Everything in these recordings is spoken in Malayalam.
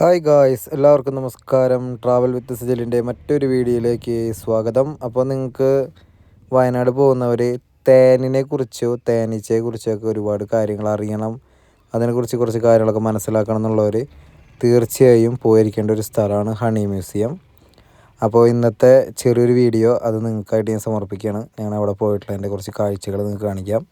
ഹായ് ഗായ്സ്, എല്ലാവർക്കും നമസ്കാരം. ട്രാവൽ വിത്ത് സിജലിൻ്റെ മറ്റൊരു വീഡിയോയിലേക്ക് സ്വാഗതം. അപ്പോൾ നിങ്ങൾക്ക് വയനാട് പോകുന്നവർ തേനിനെ കുറിച്ചോ തേനീച്ചയെ ഒക്കെ ഒരുപാട് കാര്യങ്ങൾ അറിയണം, അതിനെക്കുറിച്ച് കുറച്ച് കാര്യങ്ങളൊക്കെ മനസ്സിലാക്കണം എന്നുള്ളവർ തീർച്ചയായും പോയിരിക്കേണ്ട ഒരു സ്ഥലമാണ് ഹണി മ്യൂസിയം. അപ്പോൾ ഇന്നത്തെ ചെറിയൊരു വീഡിയോ അത് നിങ്ങൾക്കായിട്ട് ഞാൻ സമർപ്പിക്കുകയാണ്. ഞാൻ അവിടെ പോയിട്ടുള്ള എൻ്റെ കുറച്ച് കാഴ്ചകൾ നിങ്ങൾക്ക് കാണിക്കാം.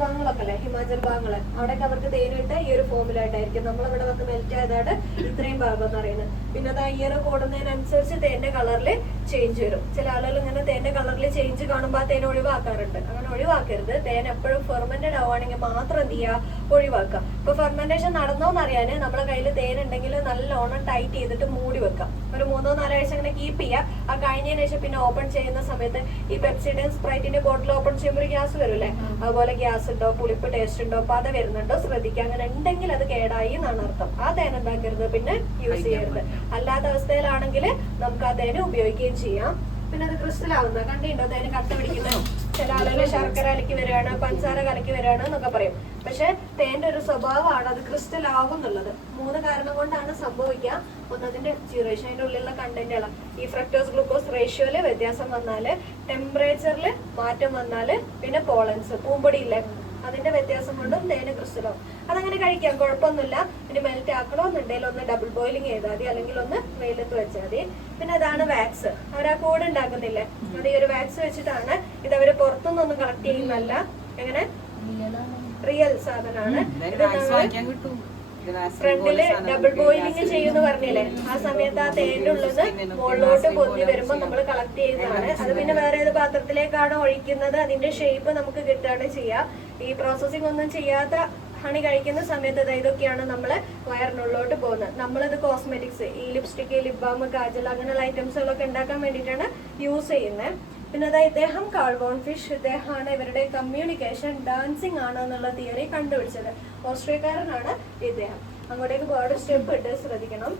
ഭാഗങ്ങളൊക്കെ ഹിമാചൽ ഭാഗങ്ങള് അവിടെയൊക്കെ അവർക്ക് തേനിട്ട് ഈ ഒരു ഫോമിലായിട്ടായിരിക്കും. നമ്മളിവിടെ വന്ന് മെൽറ്റ് ആയതാണ് ഇത്രയും ഭാഗം എന്ന് പറയുന്നത്. പിന്നെ അത് ഇയർ കൂടുന്നതിനനുസരിച്ച് തേന്റെ കളറിൽ ചേഞ്ച് വരും. ചില ആളുകൾ ഇങ്ങനെ തേന്റെ കളറിൽ ചേഞ്ച് കാണുമ്പോൾ ആ തേൻ ഒഴിവാക്കാറുണ്ട്. അങ്ങനെ ഒഴിവാക്കരുത്. തേൻ എപ്പോഴും ഫെർമെന്റഡ് ആവുകയാണെങ്കിൽ മാത്രം എന്ത് ചെയ്യുക, ഒഴിവാക്കുക. ഇപ്പൊ ഫെർമെന്റേഷൻ നടന്നോന്ന് അറിയാന് നമ്മളെ കയ്യിൽ തേൻ ഉണ്ടെങ്കിൽ നല്ലോണം ടൈറ്റ് ചെയ്തിട്ട് മൂടി വെക്കാം. ഒരു 3-4 ആഴ്ച അങ്ങനെ കീപ്പ് ചെയ്യുക. ആ കഴിഞ്ഞതിന് ശേഷം പിന്നെ ഓപ്പൺ ചെയ്യുന്ന സമയത്ത് ഈ പെപ്സിയുടെയും സ്പ്രൈറ്റിന്റെ ബോട്ടിൽ ഓപ്പൺ ചെയ്യുമ്പോൾ ഗ്യാസ് വരില്ലേ, അതുപോലെ ഗ്യാസ് ഉണ്ടോ, പുളിപ്പ് ടേസ്റ്റ് ഉണ്ടോ, പത വരുന്നുണ്ടോ ശ്രദ്ധിക്കുക. അങ്ങനെ ഉണ്ടെങ്കിൽ അത് കേടായി എന്നാണ് അർത്ഥം. ആ തേൻ എന്താക്കരുത്, പിന്നെ യൂസ് ചെയ്യരുത്. അല്ലാത്ത അവസ്ഥയിലാണെങ്കിൽ നമുക്ക് ആ തേന് ഉപയോഗിക്കുകയും ചെയ്യാം. പിന്നെ അത് ക്രിസ്റ്റൽ ആവുന്ന കണ്ടിട്ടുണ്ടോ, തേന് കട്ട പിടിക്കുന്നത്. ചില ആളുകൾ ശർക്കര കലക്കി വരികയാണ്, പഞ്ചസാര കലക്കി വരികയാണ് എന്നൊക്കെ പറയും. പക്ഷെ തേന്റെ ഒരു സ്വഭാവമാണ് അത് ക്രിസ്റ്റൽ ആവും എന്നുള്ളത്. 3 കാരണം കൊണ്ടാണ് സംഭവിക്കുക. ഒന്നതിന്റെ റേഷ്യോ, അതിന്റെ ഉള്ളിലുള്ള കണ്ടന്റുകളാണ്. ഈ ഫ്രക്ടോസ് ഗ്ലൂക്കോസ് റേഷ്യോയില് വ്യത്യാസം വന്നാല്, ടെമ്പറേച്ചറിൽ മാറ്റം വന്നാല്, പിന്നെ പോളൻസ് പൂമ്പൊടിയില്ലേ അതിന്റെ വ്യത്യാസം കൊണ്ടും തേന് ക്രിസ്റ്റലാവും. അതങ്ങനെ കഴിക്കാം, കുഴപ്പമൊന്നുമില്ല. ഇനി മെൽറ്റ് ആക്കണമെന്നുണ്ടെങ്കിൽ ഒന്ന് ഡബിൾ ബോയിലിംഗ് ചെയ്താൽ മതി, അല്ലെങ്കിൽ ഒന്ന് വെയിലത്ത് വെച്ചാൽ മതി. പിന്നെ അതാണ് വാക്സ്. അവർ ആ കൂട് ഉണ്ടാക്കുന്നില്ലേ, അത് ഈ ഒരു വാക്സ് വെച്ചിട്ടാണ് ഇത്. അവര് പുറത്തുനിന്നൊന്നും കളക്ട് ചെയ്യുന്നല്ല, എങ്ങനെ റിയൽ സാധനമാണ്. ഫ്രണ്ടില് ഡബിൾ ബോയിലിംഗ് ചെയ്യുമെന്ന് പറഞ്ഞില്ലേ, ആ സമയത്ത് ആ തേന്റെ ഉള്ളത് മുകളിലോട്ട് പൊന്തി വരുമ്പോ നമ്മൾ കളക്ട് ചെയ്യുന്നതാണ്. അത് പിന്നെ വേറെ ഏത് പാത്രത്തിലേക്കാണോ ഒഴിക്കുന്നത് അതിന്റെ ഷേപ്പ് നമുക്ക് കിട്ടുകയാണ് ചെയ്യുക. ഈ പ്രോസസ്സിംഗ് ഒന്നും ചെയ്യാത്ത ഹണി കഴിക്കുന്ന സമയത്ത് ഇതൊക്കെയാണ് നമ്മളെ വയറിനുള്ളിലോട്ട് പോകുന്നത്. നമ്മളിത് കോസ്മെറ്റിക്സ്, ഈ ലിപ്സ്റ്റിക്, ലിപ് ബാം, കാജൽ അങ്ങനെയുള്ള ഐറ്റംസുകളൊക്കെ ഉണ്ടാക്കാൻ വേണ്ടിയിട്ടാണ് യൂസ് ചെയ്യുന്നത്. പിന്നെ ഇദ്ദേഹം കാൾ വോൺ ഫിഷ്, ഇദ്ദേഹമാണ് ഇവരുടെ കമ്മ്യൂണിക്കേഷൻ ഡാൻസിങ് ആണ് എന്നുള്ള തിയറി കണ്ടുപിടിച്ചത്. ഓസ്ട്രേലിയക്കാരനാണ് ഇദ്ദേഹം. അങ്ങോട്ടേക്ക് വേർഡ് സ്റ്റെപ്പ് ഇട്ട് ശ്രദ്ധിക്കണം.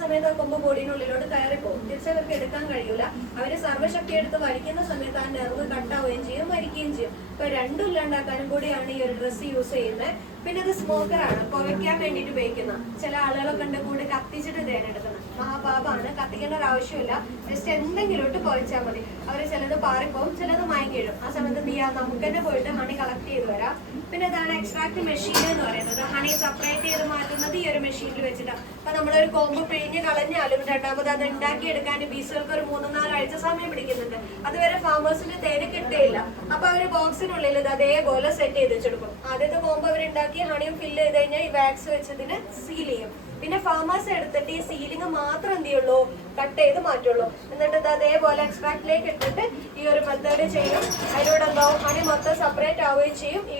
സമയത്ത് കൊമ്പ് ബോഡിനുള്ളിലോട്ട് കയറിപ്പോകും. തിരിച്ചവർക്ക് എടുക്കാൻ കഴിയൂല. അവര് സർവ്വശക്തി എടുത്ത് വലിക്കുന്ന സമയത്ത് ആ നെർവ് കട്ടാവുകയും ചെയ്യും, മരിക്കുകയും ചെയ്യും. ഇപ്പൊ രണ്ടും ഇല്ലാണ്ടാക്കാനും കൂടിയാണ് ഈ ഒരു ഡ്രസ്സ് യൂസ് ചെയ്യുന്നത്. പിന്നെ ഇത് സ്മോക്കറാണ്, പുകയ്ക്കാൻ വേണ്ടിട്ട് ഉപയോഗിക്കുന്ന. ചില ആളുകളൊക്കെ ഉണ്ട് കൂടി കത്തിച്ചിട്ട് തേനെടുക്കുന്നത്. മഹാപാപാണ്, കത്തിക്കേണ്ട ഒരു ആവശ്യമില്ല. ജസ്റ്റ് എന്തെങ്കിലും ഇട്ട് പുകച്ചാൽ മതി. അവര് ചിലത് പാറിപ്പോവും, ചിലത് മയങ്ങിടും. ആ സമയത്ത് എന്ത് ചെയ്യാം, നമുക്ക് തന്നെ പോയിട്ട് ഹണി കളക്ട് ചെയ്ത് വരാം. പിന്നെ ഇതാണ് എക്സ്ട്രാക്ട് മെഷീൻ എന്ന് പറയുന്നത്. ഹണി സെപ്പറേറ്റ് ചെയ്ത് മാറ്റുന്നത് ഈ ഒരു മെഷീനിൽ വെച്ചിട്ടാണ്. അപ്പൊ നമ്മളൊരു കോമ്പ് പിഴിഞ്ഞ് കളഞ്ഞാലും രണ്ടാമത് അത് ഉണ്ടാക്കിയെടുക്കാൻ ബീസുകൾക്ക് ഒരു 3-4 ആഴ്ച സമയം പിടിക്കുന്നുണ്ട്. അതുവരെ ഫാമേഴ്സിന് തേന് കിട്ടിയില്ല. അപ്പൊ അവര് ബോക്സിനുള്ളിൽ ഇത് അതേപോലെ സെറ്റ് ചെയ്ത് വെച്ചെടുക്കും. ആദ്യത്തെ കോമ്പ് അവരുണ്ടാക്കി ഹണിയും ഫില്ല് ചെയ്ത് കഴിഞ്ഞാൽ ഈ വാക്സ് വെച്ചതിന് സീൽ ചെയ്യും. പിന്നെ ഫാമേഴ്സ് എടുത്തിട്ട് ഈ സീലിംഗ് മാത്രം എന്ത് ചെയ്യുള്ളൂ, കട്ട് ചെയ്ത് മാറ്റുള്ളൂ. എന്നിട്ട് ഇത് അതേപോലെ എക്സ്ട്രാക്റ്റിലേക്ക് ഇട്ടിട്ട് ഈ ഒരു മെത്തേഡ് ചെയ്യും. അതിലൂടെ എന്താവും, ഹണി മൊത്തം സെപ്പറേറ്റ് ആവുകയും ചെയ്യും. ഈ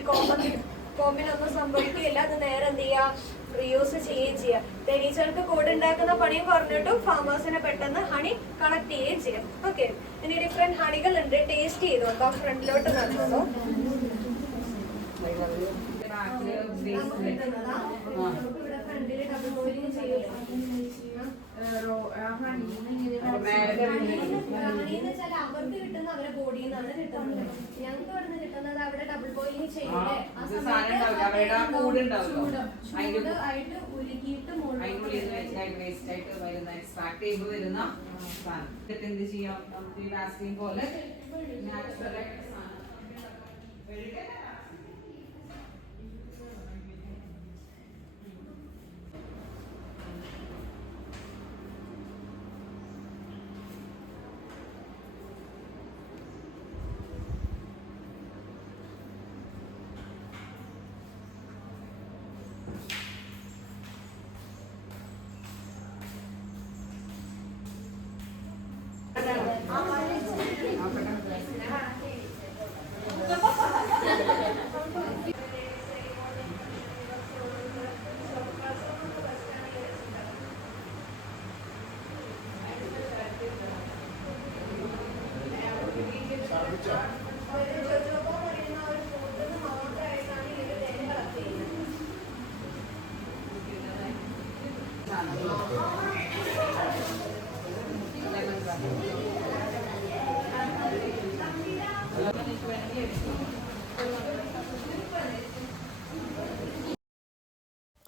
കോമ്പിനൊന്നും സംഭവിക്കുകയില്ല. അത് നേരെ എന്ത് ചെയ്യാം, റീയൂസ് ചെയ്യുകയും ചെയ്യാം. തേനീച്ചകൾക്ക് കൂട് ഉണ്ടാക്കുന്ന പണിയും കുറഞ്ഞിട്ടും ഫാമേഴ്സിനെ പെട്ടെന്ന് ഹണി കളക്ട് ചെയ്യുകയും ചെയ്യാം. ഓക്കെ, ഇനി ഡിഫറെന്റ് ഹണികൾ ഉണ്ട്, ടേസ്റ്റ് ചെയ്ത് നോക്കാം. ഫ്രണ്ടിലോട്ട് നടന്നോ. ഫ്രണ്ടില് ഡബിൾ ബോയിലിംഗ് ചെയ്യും. അവർക്ക് കിട്ടുന്ന അവരുടെ ബോഡിയിൽ നിന്നാണ് കിട്ടുന്നത്. ഞങ്ങൾക്ക് ഇവിടുന്ന് കിട്ടുന്നത് അവിടെ ഡബിൾ ബോയിലിംഗ് ചെയ്യില്ലേ, ആ സമയത്ത് ചൂട് ആയിട്ട് ഉരുകിയിട്ട് മുകളിൽ കോമ്പാക്ട് ചെയ്യുമ്പോൾ വരുന്ന സാധനം. ഇതൊക്കെ എന്ത് ചെയ്യാം, നമുക്ക് ഈ വാസ്ലിൻ പോലെ നാച്ചുറൽ ആയിട്ട് സാധനം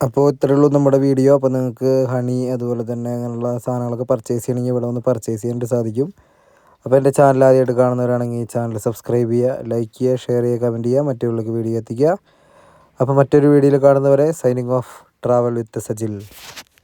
അപ്പോൾ ഇത്രയേ ഉള്ളൂ നമ്മുടെ വീഡിയോ. അപ്പോൾ നിങ്ങൾക്ക് ഹണി അതുപോലെ തന്നെ അങ്ങനെയുള്ള സാധനങ്ങളൊക്കെ പർച്ചേസ് ചെയ്യണമെങ്കിൽ ഇവിടെ വന്ന് പർച്ചേസ് ചെയ്യാനായിട്ട് സാധിക്കും. അപ്പോൾ എൻ്റെ ചാനൽ ആദ്യമായിട്ട് കാണുന്നവരാണെങ്കിൽ ഈ ചാനൽ സബ്സ്ക്രൈബ് ചെയ്യുക, ലൈക്ക് ചെയ്യുക, ഷെയർ ചെയ്യുക, കമൻറ്റ് ചെയ്യുക, മറ്റുള്ളവർക്ക് വീഡിയോ എത്തിക്കുക. അപ്പോൾ മറ്റൊരു വീഡിയോയിൽ കാണുന്നവരെ signing off, travel with Sajil.